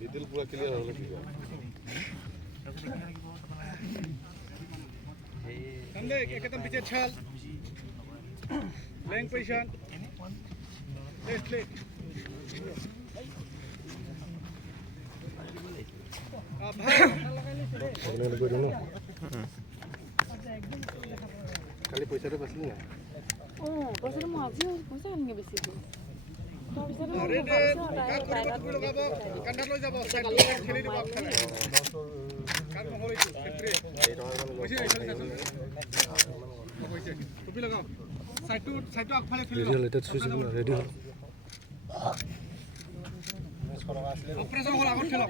detail পুৰা clear হ'ল কি कंधे एकदम पीछे छाल लैंग पोजीशन लेट लेट কালি পইচাটো পাইছিলি না পইচাটো মই আজিও পইচা কেনেকৈ বেছি দিম रेडी काट लगाबो कंधा লৈ যাব সাইড খেলি দিব আপখানে কাট নহলে ক্ষেত্রে বুঝি এইফালে যাচোন কইছে টুপি লাগাও সাইডটো আগফালে খেলি রেডি হল এটা সুইচ রেডি হল অপারেশন হল আগত খেলা